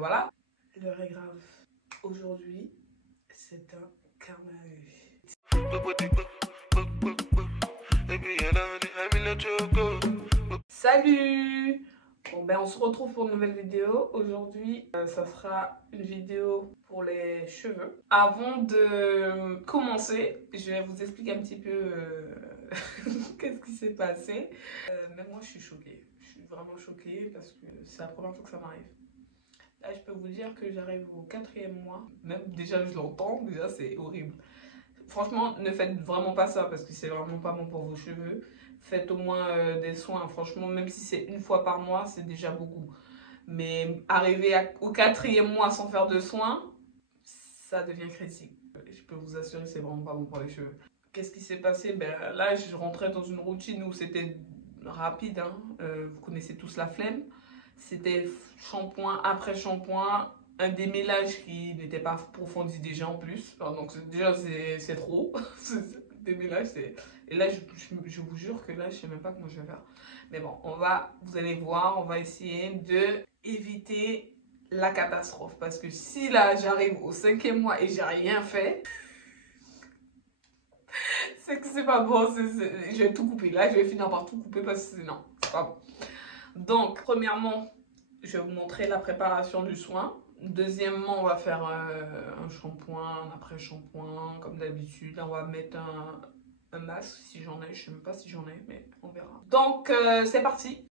voilà. L'heure est grave. Aujourd'hui, c'est un carnage. Salut! Bon ben on se retrouve pour une nouvelle vidéo. Aujourd'hui, ça sera une vidéo pour les cheveux. Avant de commencer, je vais vous expliquer un petit peu qu'est-ce qui s'est passé. Même moi je suis choquée. Je suis vraiment choquée parce que c'est la première fois que ça m'arrive. Là je peux vous dire que j'arrive au 4e mois. Même déjà je l'entends, déjà c'est horrible. Franchement, ne faites vraiment pas ça parce que c'est vraiment pas bon pour vos cheveux. Faites au moins des soins. Franchement, même si c'est une fois par mois, c'est déjà beaucoup. Mais arriver au 4e mois sans faire de soins, ça devient critique. Je peux vous assurer que c'est vraiment pas bon pour les cheveux. Qu'est-ce qui s'est passé? Ben, là, je rentrais dans une routine où c'était rapide. Hein. Vous connaissez tous la flemme. C'était shampoing après shampoing. Un démêlage qui n'était pas approfondi déjà en plus. Alors, donc déjà c'est trop. Démêlage c'est... Et là je vous jure que là je sais même pas comment je vais faire. Mais bon, vous allez voir, on va essayer de éviter la catastrophe. Parce que si là j'arrive au 5e mois et j'ai rien fait, c'est que c'est pas bon. Je vais tout couper. Là je vais finir par tout couper parce que non, c'est pas bon. Donc premièrement, je vais vous montrer la préparation du soin. Deuxièmement, on va faire un shampoing, un après-shampoing, comme d'habitude. Là, on va mettre un masque si j'en ai. Je sais même pas si j'en ai, mais on verra. Donc, c'est parti.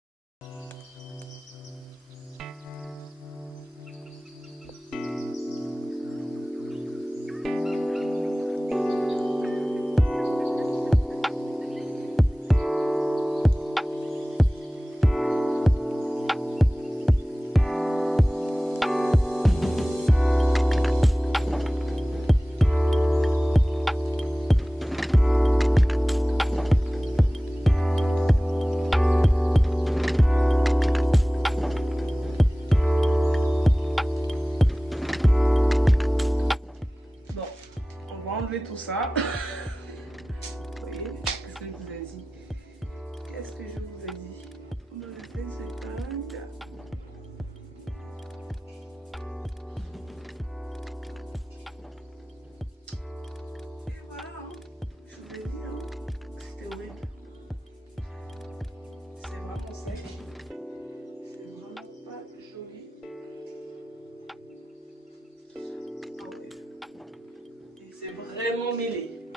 Tout ça. Vous voyez, qu'est-ce que je vous ai dit? Qu'est-ce que je vous ai dit? On a fait cette teinte. Et voilà, hein. Je vous ai dit, hein. C'était horrible. C'est vraiment sec. C'est vraiment pas joli. Vraiment mêlé.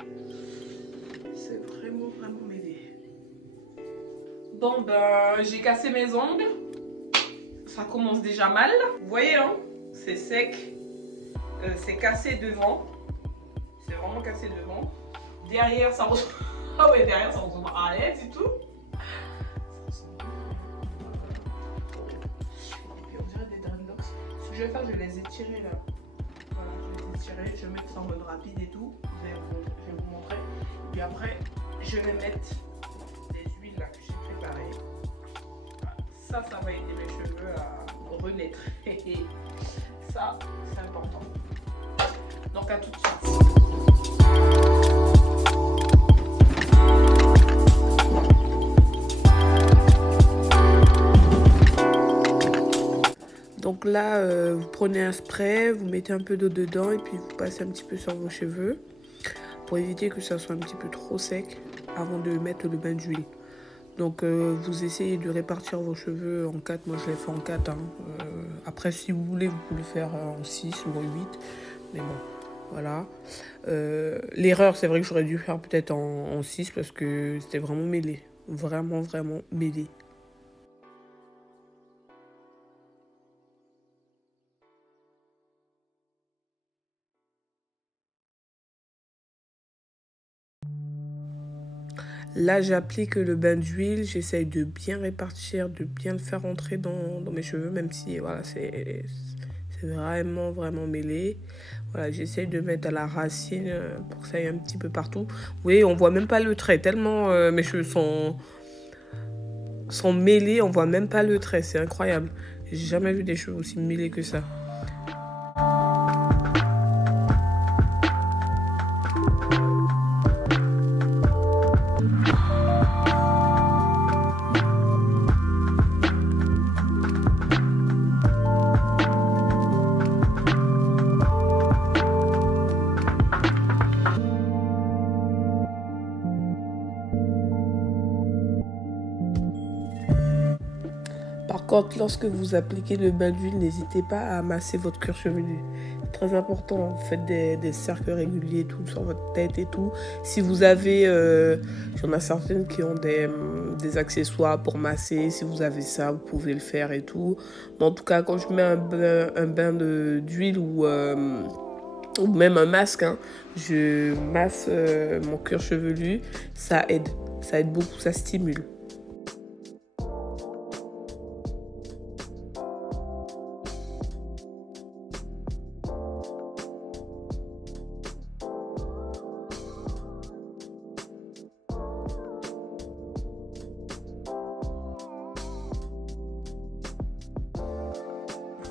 C'est vraiment mêlé. Bon ben j'ai cassé mes ongles. Ça commence déjà mal. Vous voyez hein, c'est sec. C'est cassé devant. C'est vraiment cassé devant. Derrière ça ressemble. Ah ouais, derrière ça ressemble à rien du tout. Et puis on dirait des dreadlocks. Ce que je vais faire, je vais les étirer là. Je vais mettre ça en mode rapide et tout. Je vais vous montrer. Et puis après, je vais mettre des huiles là que j'ai préparées. Ça va aider mes cheveux à renaître. Ça, c'est important. Donc à tout de suite. Donc là, vous prenez un spray, vous mettez un peu d'eau dedans et puis vous passez un petit peu sur vos cheveux pour éviter que ça soit un petit peu trop sec avant de mettre le bain d'huile. Donc vous essayez de répartir vos cheveux en 4, moi je les fais en 4. Hein. Après si vous voulez, vous pouvez le faire en 6 ou en 8, mais bon, voilà. L'erreur, c'est vrai que j'aurais dû faire peut-être en 6 parce que c'était vraiment mêlé, vraiment mêlé. Là, j'applique le bain d'huile, j'essaye de bien répartir, de bien le faire rentrer dans mes cheveux, même si voilà, c'est vraiment mêlé. Voilà, j'essaye de mettre à la racine pour que ça aille un petit peu partout. Vous voyez, on voit même pas le trait, tellement mes cheveux sont mêlés, on voit même pas le trait, c'est incroyable. J'ai jamais vu des cheveux aussi mêlés que ça. Lorsque vous appliquez le bain d'huile, n'hésitez pas à masser votre cuir chevelu. C'est très important, vous faites des cercles réguliers tout sur votre tête et tout. Si vous avez, j'en ai certaines qui ont des accessoires pour masser, si vous avez ça, vous pouvez le faire et tout. Mais en tout cas, quand je mets un bain d'huile ou même un masque, hein, je masse mon cuir chevelu, ça aide beaucoup, ça stimule.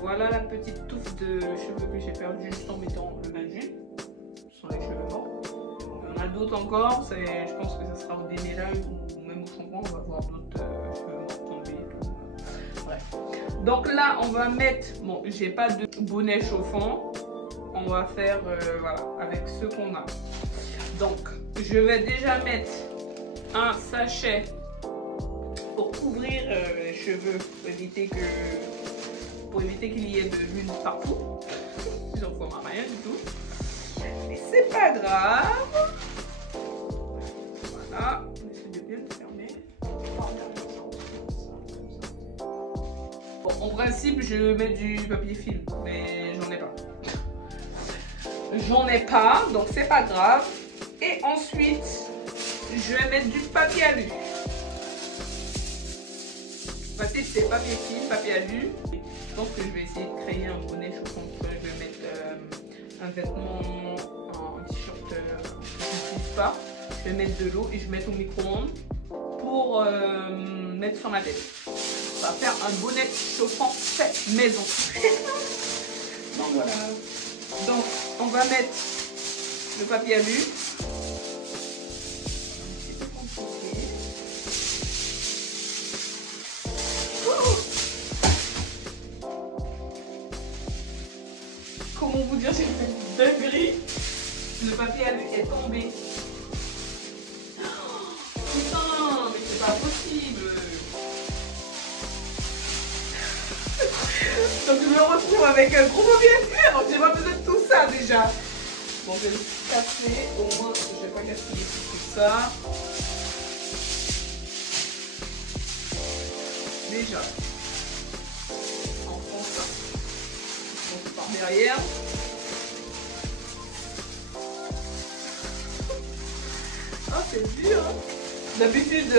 Voilà la petite touffe de cheveux que j'ai perdu juste en mettant le bain d'huile. Ce sont les cheveux morts. Il y en a d'autres encore. Je pense que ça sera au démêlage ou même au shampoing. On va voir d'autres cheveux morts tomber et tout. Bref. Donc là, on va mettre... Bon, j'ai pas de bonnet chauffant. On va faire voilà, avec ce qu'on a. Donc, je vais déjà mettre un sachet pour couvrir les cheveux, pour éviter qu'il y ait de l'huile partout. J'en vois rien du tout. Mais c'est pas grave. Voilà. J'essaie de bien le fermer. Bon, en principe, je mets du papier film, mais j'en ai pas. Donc c'est pas grave. Et ensuite, je vais mettre du papier alu. Papier, c'est papier film, papier alu. Je pense que je vais essayer de créer un bonnet chauffant. Je vais mettre un vêtement, un t-shirt que je n'utilise pas. Je vais mettre de l'eau et je vais mettre au micro-ondes pour mettre sur ma tête. On va faire un bonnet chauffant fait maison. Donc voilà. Donc on va mettre le papier alu. Comment vous dire, j'ai fait une dinguerie. Le papier alu est tombé. Oh, putain, mais c'est pas possible. Donc je me retrouve avec un gros papier alu. J'ai pas besoin de tout ça déjà. Bon, je vais le casser. Au moins, je vais pas gaspiller tout ça. Déjà. Par derrière. Oh, c'est dur. Hein. D'habitude,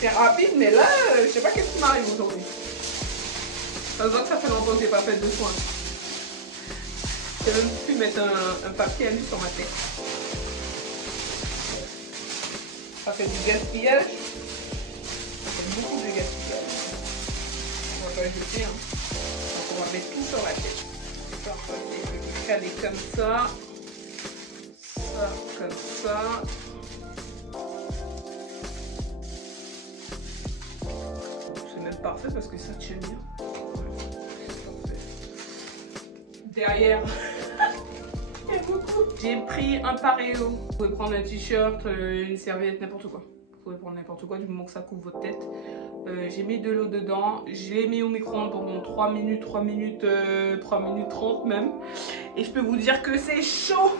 c'est rapide, mais là, je sais pas qu'est-ce qui m'arrive aujourd'hui. Ça se voit que ça fait longtemps que j'ai pas fait de soins. J'ai même pu mettre un papier alu sur ma tête. Ça fait du gaspillage. Ça fait beaucoup de gaspillage. On va pas jeter, hein. Donc on va mettre tout sur la tête. Parfait. Je vais caler comme ça. Ça, comme ça. C'est même parfait parce que ça tient bien. Parfait. Derrière, il y a beaucoup. J'ai pris un paréo. Vous pouvez prendre un t-shirt, une serviette, n'importe quoi. Vous pouvez prendre n'importe quoi du moment que ça couvre votre tête. J'ai mis de l'eau dedans, je l'ai mis au micro-ondes pendant 3 minutes 30 même. Et je peux vous dire que c'est chaud.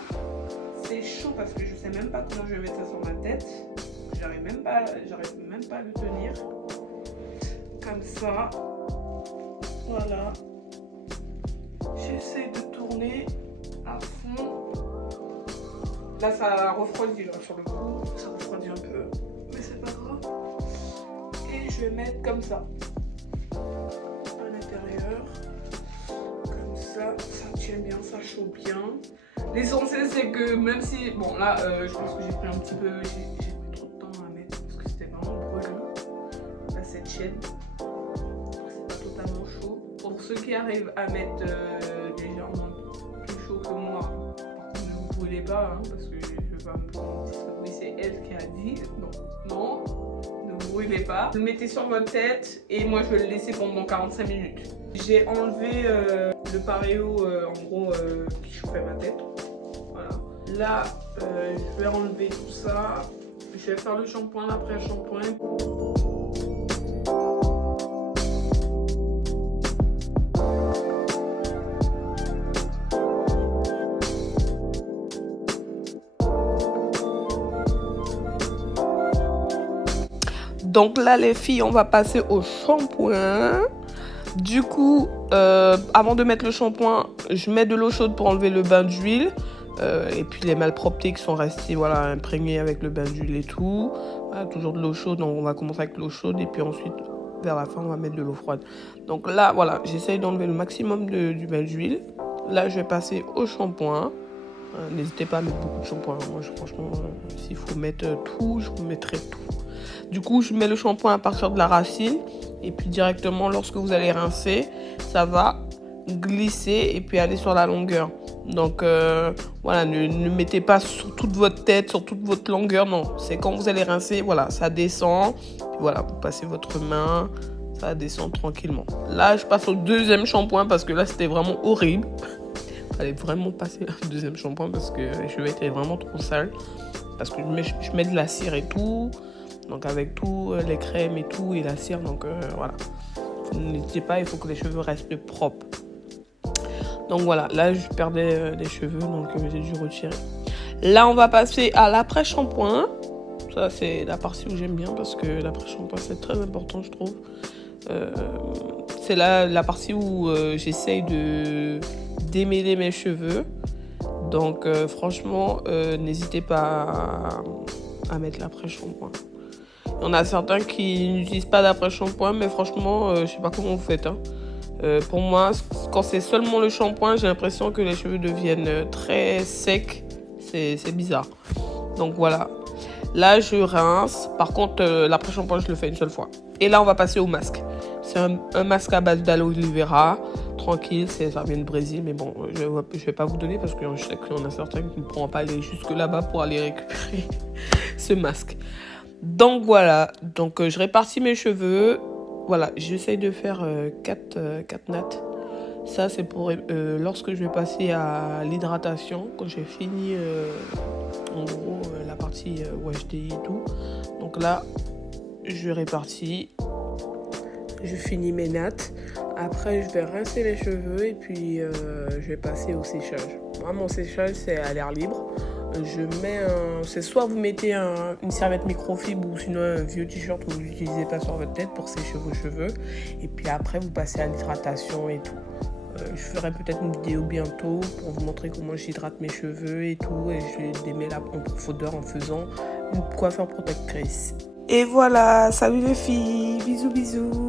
C'est chaud parce que je sais même pas comment je vais mettre ça sur ma tête. J'arrive même pas à le tenir. Comme ça. Voilà. J'essaie de tourner à fond. Là ça refroidit là, sur le coup. Ça refroidit un peu. Mais c'est pas grave. Et je vais mettre comme ça à l'intérieur, comme ça tient bien, ça chauffe bien. L'essentiel c'est que même si, bon là je pense que j'ai pris un petit peu, j'ai pris trop de temps à mettre parce que c'était vraiment brûlant. Là cette chaîne, c'est pas totalement chaud. Pour ceux qui arrivent à mettre légèrement plus chaud que moi, ne vous brûlez pas hein, parce que je veux pas me prendre. Oui, c'est elle qui a dit, non. Ne vous brûlez pas. Vous le mettez sur votre tête et moi je vais le laisser pendant 45 minutes. J'ai enlevé le paréo en gros qui chauffait ma tête. Voilà. Là, je vais enlever tout ça. Je vais faire le shampoing après le shampoing. Donc là, les filles, on va passer au shampoing. Du coup, avant de mettre le shampoing, je mets de l'eau chaude pour enlever le bain d'huile. Et puis les malpropretés qui sont restés, voilà, imprégnés avec le bain d'huile et tout. Voilà, toujours de l'eau chaude, donc on va commencer avec l'eau chaude et puis ensuite, vers la fin, on va mettre de l'eau froide. Donc là, voilà, j'essaye d'enlever le maximum du bain d'huile. Là, je vais passer au shampoing. N'hésitez pas à mettre beaucoup de shampoing. Moi, franchement, s'il faut mettre tout, je vous mettrai tout. Du coup, je mets le shampoing à partir de la racine. Et puis directement, lorsque vous allez rincer, ça va glisser et puis aller sur la longueur. Donc, voilà, ne mettez pas sur toute votre tête, sur toute votre longueur. Non, c'est quand vous allez rincer, voilà, ça descend. Puis voilà, vous passez votre main, ça descend tranquillement. Là, je passe au deuxième shampoing parce que là, c'était vraiment horrible. Il fallait vraiment passer au deuxième shampoing parce que les cheveux étaient vraiment trop sales. Parce que je mets de la cire et tout. Donc avec tout, les crèmes et tout, et la cire, donc voilà. N'hésitez pas, il faut que les cheveux restent propres. Donc voilà, là je perdais des cheveux, donc j'ai dû retirer. Là on va passer à l'après-shampoing. Ça c'est la partie où j'aime bien parce que l'après-shampoing c'est très important je trouve. C'est la partie où j'essaye de démêler mes cheveux. Donc franchement, n'hésitez pas à mettre l'après-shampoing. Il y en a certains qui n'utilisent pas d'après-shampoing, mais franchement, je sais pas comment vous faites. Hein. Pour moi, quand c'est seulement le shampoing, j'ai l'impression que les cheveux deviennent très secs. C'est bizarre. Donc voilà. Là, je rince. Par contre, l'après-shampoing, je le fais une seule fois. Et là, on va passer au masque. C'est un masque à base d'aloe vera. Tranquille, ça vient de Brésil. Mais bon, je vais pas vous donner parce que je sais qu'il y en a certains qui ne pourront pas aller jusque là-bas pour aller récupérer ce masque. Donc voilà, donc je répartis mes cheveux. Voilà, j'essaye de faire 4 nattes. Ça c'est pour lorsque je vais passer à l'hydratation, quand j'ai fini en gros la partie wash day et tout. Donc là, je répartis. Je finis mes nattes. Après, je vais rincer les cheveux et puis je vais passer au séchage. Moi, mon séchage, c'est à l'air libre. Je mets c'est soit vous mettez une serviette microfibre ou sinon un vieux t-shirt que vous n'utilisez pas sur votre tête pour sécher vos cheveux. Et puis après, vous passez à l'hydratation et tout. Je ferai peut-être une vidéo bientôt pour vous montrer comment j'hydrate mes cheveux et tout. Et je vais démêler en profondeur en faisant une coiffure protectrice. Et voilà, salut les filles, bisous bisous.